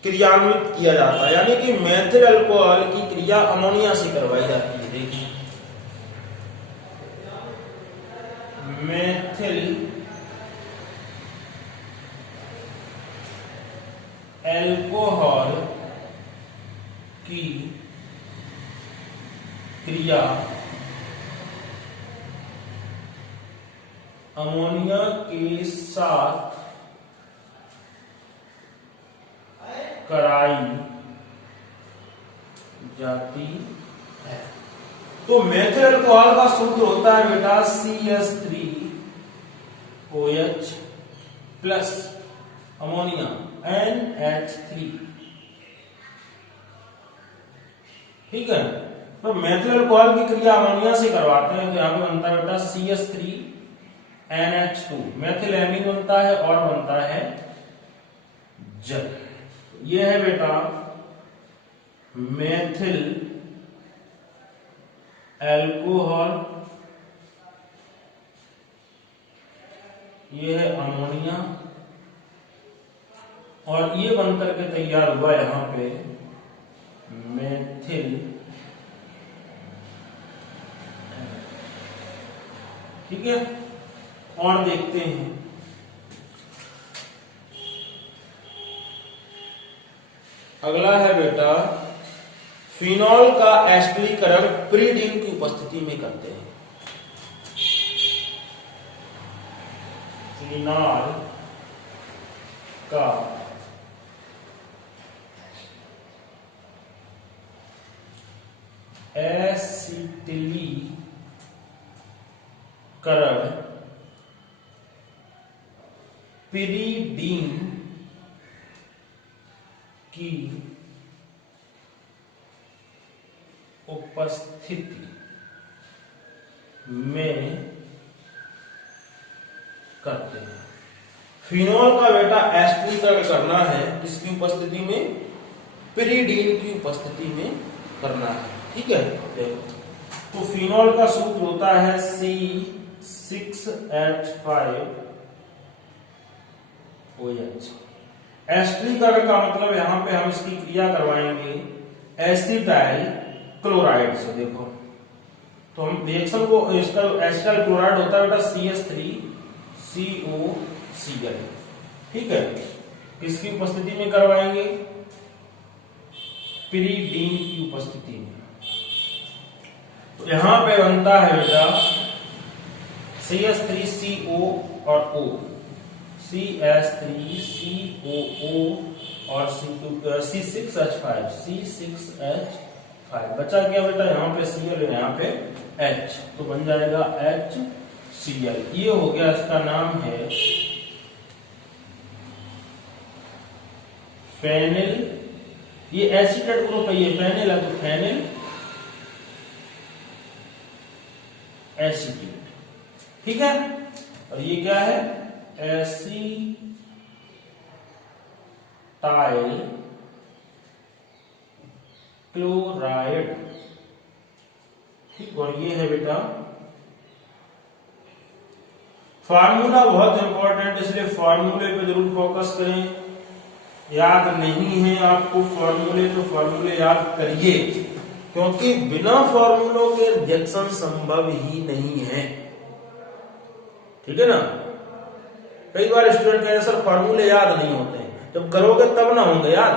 क्रियान्वित किया जाता है, यानी कि मेथिल अल्कोहल की क्रिया अमोनिया से करवाई जाती है। देखिए मेथिल अल्कोहल की क्रिया अमोनिया के साथ कराई जाती है। तो मेथिल अल्कोहल का सूत्र होता है बेटा CH3OH प्लस अमोनिया NH3। ठीक है, तो मेथिल अल्कोहल की क्रिया अमोनिया से करवाते हैं, तो यहां पे बनता है बेटा CH3NH2, मेथिल एमीन बनता है और बनता है जल। ये है बेटा मेथिल अल्कोहल, ये है अमोनिया, और ये बनकर के तैयार हुआ यहां पे मेथिल। ठीक है, और देखते हैं अगला है बेटा फिनॉल का एस्टरीकरण पिरिडीन की उपस्थिति में करते हैं। फिनॉल का एसिटिलीकरण पिरिडीन की उपस्थिति में करते हैं। फिनॉल का बेटा एस्टरीकरण करना है, किसकी उपस्थिति में? पिरिडीन की उपस्थिति में करना है। ठीक है, देखो तो फिनॉल का सूत्र होता है C6H5OH। एस्टरीकरण का मतलब यहां पे हम इसकी क्रिया करवाएंगे एसिटाइल क्लोराइड से। देखो तो हम रिएक्शन को, इसका एसिटाइल क्लोराइड होता है बेटा CH3COCl। ठीक है, किसकी उपस्थिति में करवाएंगे? पिरिडीन की उपस्थिति में। तो यहां पे बनता है बेटा CH3CO और O, CH3COO और C6H5 बचा क्या बेटा? यहाँ पे Cl है, यहाँ पे H, तो बन जाएगा HCl। ये हो गया, इसका नाम है फेनिल। ये एसिटेट ग्रुप है, ये फेनिल है, तो फेनिल एसिटेट। ठीक है, और ये क्या है? Acetyl chloride. ठीक, और ये है बेटा फार्मूला बहुत इंपॉर्टेंट, इसलिए फार्मूले पे जरूर फोकस करें। याद नहीं है आपको फार्मूले, तो फार्मूले याद करिए, क्योंकि बिना फार्मूलों के रिएक्शन संभव ही नहीं है। ठीक है ना? कई बार स्टूडेंट कहते हैं सर फार्मूले याद नहीं होते हैं, जब करोगे तब ना होंगे याद।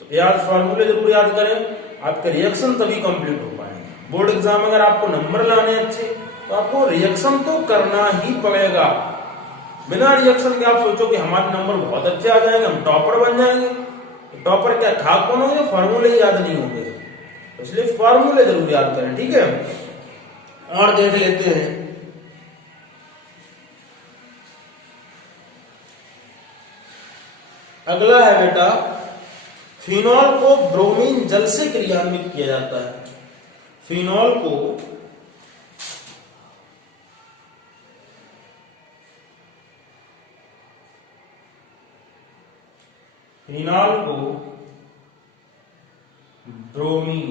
तो याद, फार्मूले जरूर याद करें, आपके रिएक्शन तभी कंप्लीट हो पाएंगे। बोर्ड एग्जाम में अगर आपको नंबर लाने अच्छे, तो आपको रिएक्शन तो करना ही पड़ेगा। बिना रिएक्शन के आप सोचो कि हमारे नंबर बहुत अच्छे आ जाएंगे, हम टॉपर बन जाएंगे, तो टॉपर क्या खाक कौन होंगे? फार्मूले ही याद नहीं होंगे। तो इसलिए फार्मूले जरूर याद करें। ठीक है, और देख लेते हैं अगला है बेटा फिनॉल को ब्रोमीन जल से क्रियान्वित किया जाता है। फिनॉल को ब्रोमीन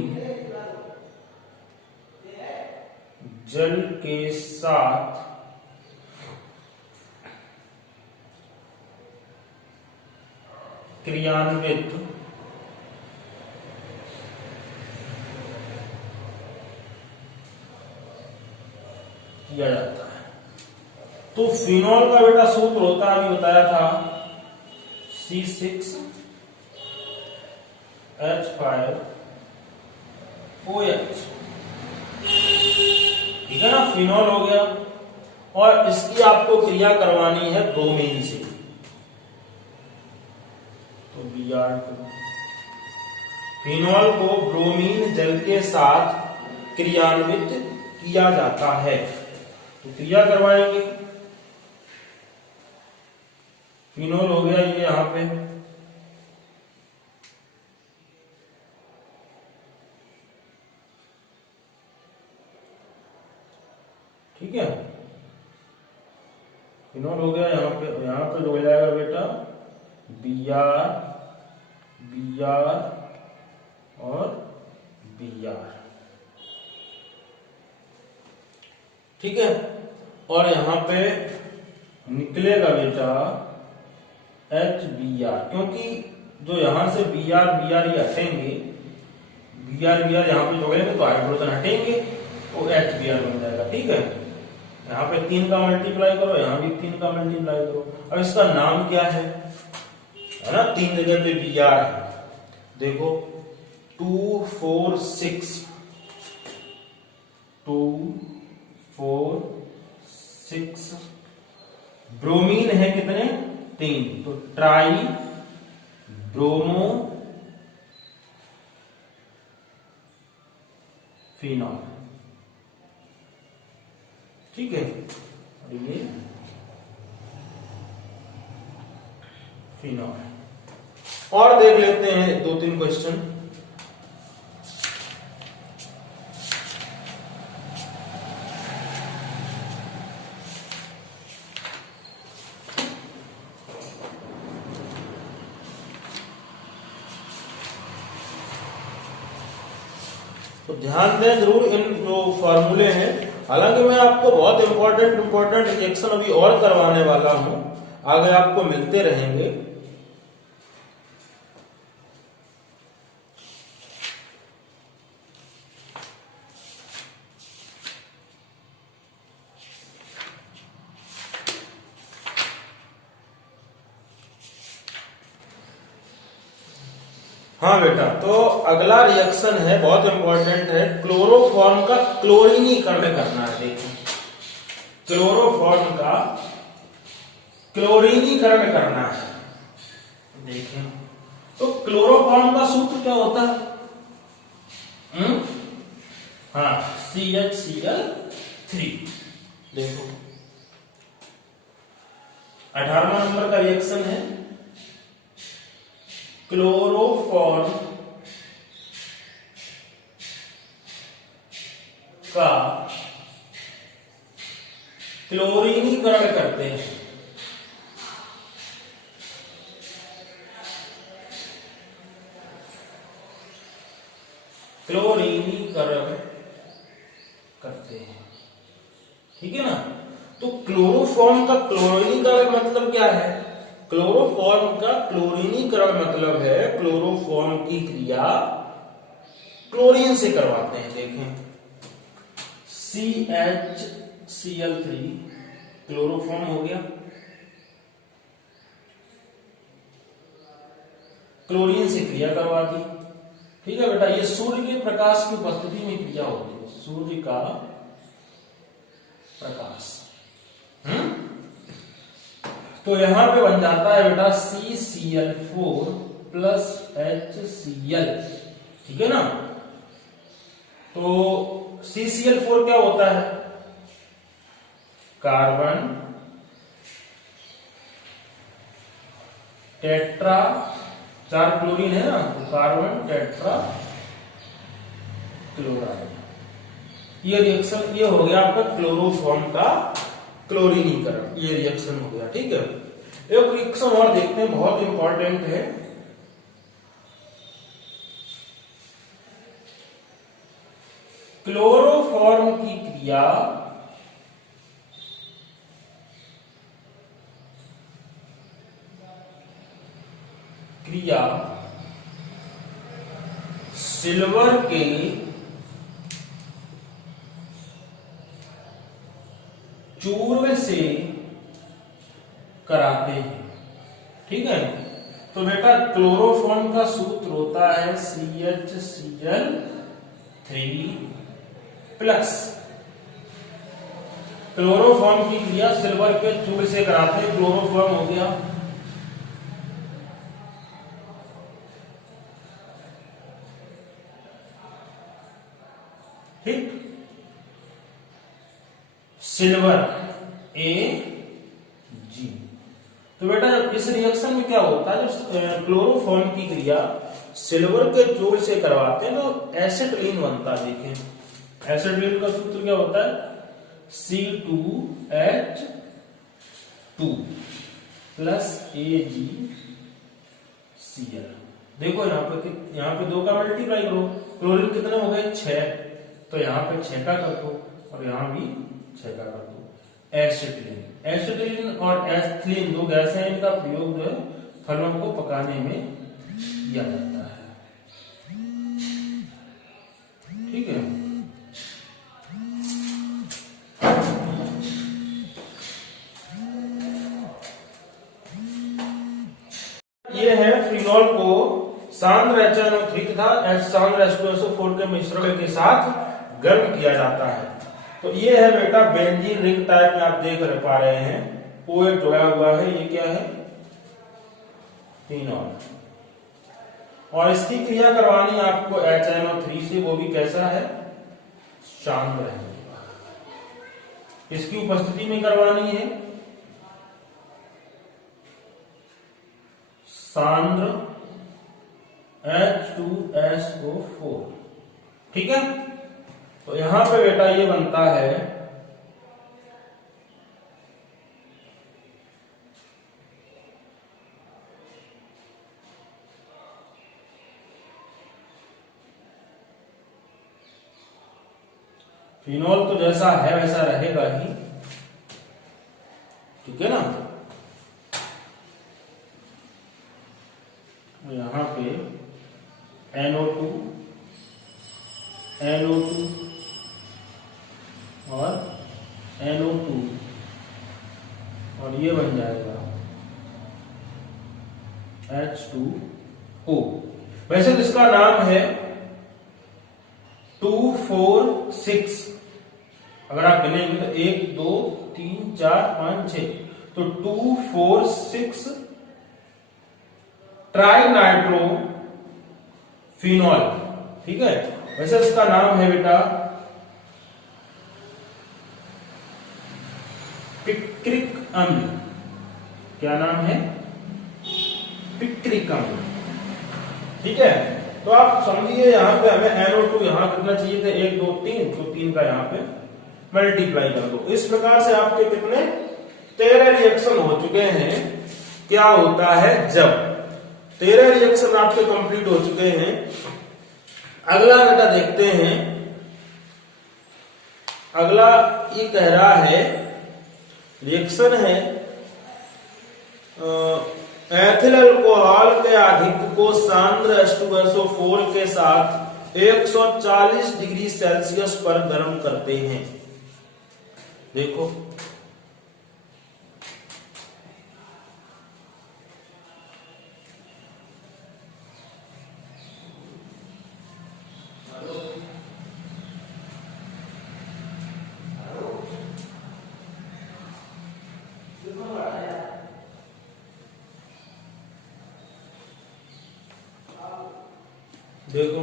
जल के साथ क्रियान्वित किया जाता है। तो फिनॉल का बेटा सूत्र होता है, अभी बताया था C6H5OH। ठीक है ना, फिनॉल हो गया। और इसकी आपको क्रिया करवानी है ब्रोमीन से। तो Br2 फिनॉल को ब्रोमीन जल के साथ क्रियान्वित किया जाता है। तो क्रिया करवाएंगे, फिनॉल हो गया ये यहां पे, ठीक है, फिनॉल हो गया यहां पे जो हो जाएगा बेटा Br और Br, ठीक है। और यहां पे निकलेगा बेटा HBr, क्योंकि जो यहां से Br ये हटेंगे, Br यहां पे जोड़ेंगे तो हाइड्रोजन हटेंगे, तो HBr बन जाएगा, ठीक है। यहाँ पे 3 का मल्टीप्लाई करो, यहाँ भी 3 का मल्टीप्लाई करो। अब इसका नाम क्या है ना, 3 जगह पे Br है, देखो 2 4 6 2 4 6, ब्रोमीन है कितने 3, तो ट्राई ब्रोमो फिनॉल, ठीक है। और ये फिनॉल। और देख लेते हैं 2-3 क्वेश्चन। तो ध्यान दें जरूर इन जो फॉर्मूले हैं, हालांकि मैं आपको बहुत इंपॉर्टेंट रिएक्शन अभी और करवाने वाला हूं, आगे आपको मिलते रहेंगे। हाँ बेटा, तो अगला रिएक्शन है, बहुत इंपॉर्टेंट है, क्लोरोफॉर्म का क्लोरीनीकरण करना है। देखिए क्लोरोफॉर्म का क्लोरीनीकरण करना है। देखिए तो क्लोरोफॉर्म का सूत्र क्या होता है, हाँ CHCl3। देखो 18वां नंबर का रिएक्शन है, क्लोरोफॉर्म का क्लोरीनीकरण करते हैं। क्लोरीनीकरण करते हैं, ठीक है ना। तो क्लोरोफॉर्म का क्लोरीनीकरण मतलब क्या है, क्लोरोफॉर्म का क्लोरीनीकरण मतलब है क्लोरोफॉर्म की क्रिया क्लोरीन से करवाते हैं। देखें CHCl3 क्लोरोफॉर्म हो गया, क्लोरीन से क्रिया करवा दी, ठीक है बेटा। ये सूर्य के प्रकाश की उपस्थिति में क्रिया होती है, सूर्य का प्रकाश। तो यहां पे बन जाता है बेटा CCl4 प्लस HCl, ठीक है ना। तो CCl4 क्या होता है, कार्बन टेट्रा, 4 क्लोरीन है ना, तो कार्बन टेट्रा क्लोराइड। ये रिएक्शन ये हो गया आपका क्लोरोफॉर्म का क्लोरीनीकरण, ये रिएक्शन हो गया, ठीक है। एक रिएक्शन और देखते हैं, बहुत इंपॉर्टेंट है। क्लोरोफॉर्म की क्रिया सिल्वर के चूर्ण से कराते हैं, ठीक है। तो बेटा क्लोरोफॉर्म का सूत्र होता है CHCl3 प्लस क्लोरोफॉर्म की क्रिया सिल्वर के चूर्ण से कराते हैं, क्लोरोफॉर्म हो गया। ठीक, सिल्वर Ag। तो बेटा जब इस रिएक्शन में क्या होता है, जब क्लोरोफॉर्म की क्रिया सिल्वर के चूर्ण से करवाते हैं तो एसिटिलीन बनता है। देखें एसिटिलीन का सूत्र क्या होता है, C2H2 प्लस AgCl। देखो यहाँ पे 2 का मल्टीप्लाई करो, क्लोरीन कितने हो गए 6, तो यहाँ पे 6 का कर दो और यहाँ भी 6 का कर दो। एसिटिलीन और एथिलीन 2 गैस हैं, इनका प्रयोग जो है फलों को पकाने में किया जाता है। ठीक है, ये है फिनॉल को सांद्र HNO3 तथा सांद्र H2SO4 के मिश्रण के साथ गर्म किया जाता है। तो ये है बेटा बेंजीन रिंग टाइप में आप देख पा रहे हैं, OH जोड़ा हुआ है, ये क्या है फिनॉल, और इसकी क्रिया करवानी आपको HNO3 से, वो भी कैसा है सांद्र है, इसकी उपस्थिति में करवानी है, सांद्र H2SO4। ठीक है, तो यहां पे बेटा ये बनता है फिनॉल, तो जैसा है वैसा रहेगा ही। ठीक है ना, यहां पे NO2 और NO2 और ये बन जाएगा H2O। वैसे तो इसका नाम है 2,4,6, अगर आप गिनेंगे तो 1 2 3 4 5 6, तो 2,4,6 ट्राइनाइट्रो फिनॉल। ठीक है, वैसे इसका नाम है बेटा पिक्रिक अम्ल। क्या नाम है, पिक्रिक अम्ल। ठीक है, तो आप समझिए यहाँ पे हमें NO2 यहाँ कितना चाहिए थे 1 2 3, तो 3 का यहाँ पे मल्टीप्लाई कर दो। इस प्रकार से आपके कितने 13 रिएक्शन हो चुके हैं। क्या होता है जब 13 रिएक्शन आपके कंप्लीट हो चुके हैं, अगला बेटा देखते हैं। अगला ये कह रहा है रिएक्शन है एथिल अल्कोहल के अधिक को सांद्र H2SO4 के साथ 140 डिग्री सेल्सियस पर गर्म करते हैं। देखो देखो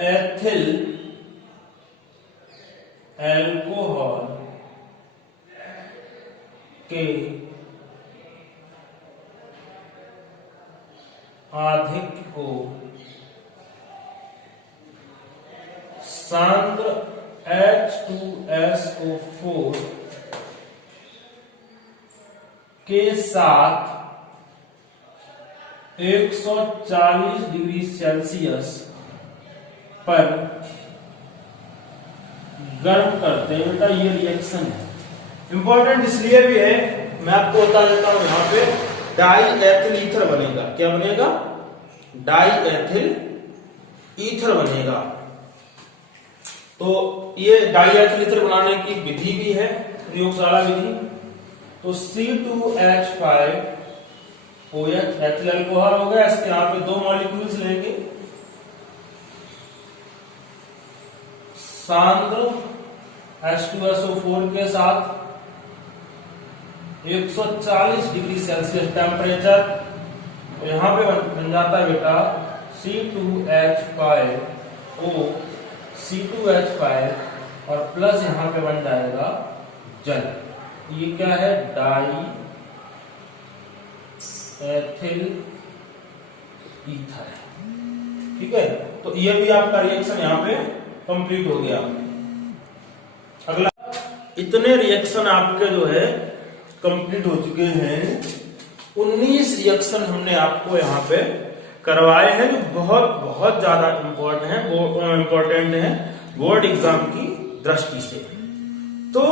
एथिल अल्कोहल के अधिक को सांद्र H2SO4 के साथ 140 डिग्री सेल्सियस पर गर्म करते हैं। बेटा ये रिएक्शन है, इंपॉर्टेंट इसलिए भी है, मैं आपको बता देता हूं। यहां पे डाई एथिल ईथर बनेगा। क्या बनेगा, डाई एथिल ईथर बनेगा। तो ये डाई एथिल ईथर बनाने की विधि भी है, प्रयोगशाला विधि। तो C2H5 OH एथिल अल्कोहल हो गया, इसके यहाँ पे 2 मॉलिक्यूल्स लेंगे सांद्र H2SO4 के साथ 140 डिग्री सेल्सियस टेम्परेचर, तो यहां पे बन जाता है बेटा C2H5O, C2H5 और प्लस यहां पे बन जाएगा जल। ये क्या है? Die ethyl ether. ठीक है, तो ये भी आपका रिएक्शन यहाँ पे कंप्लीट हो गया। अगला, इतने रिएक्शन आपके जो है कंप्लीट हो चुके हैं। 19 रिएक्शन हमने आपको यहाँ पे करवाए हैं जो बहुत बहुत ज्यादा इम्पोर्टेंट है बोर्ड एग्जाम की दृष्टि से। तो